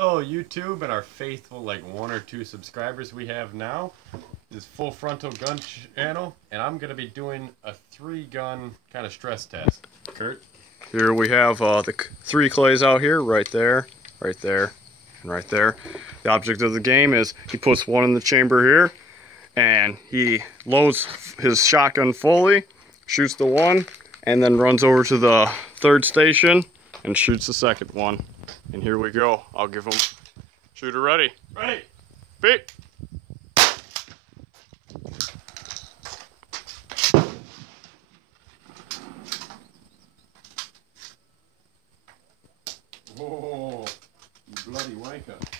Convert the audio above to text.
Hello YouTube and our faithful like 1 or 2 subscribers we have now. This Full Frontal Gun channel, and I'm going to be doing a 3-gun kind of stress test. Kurt? Here we have the 3 clays out here, right there, and right there. The object of the game is he puts one in the chamber here, and he loads his shotgun fully, shoots the one, and then runs over to the 3rd station and shoots the 2nd one. And here we go. I'll give him shooter ready. Ready. Beep. Oh, you bloody wanker.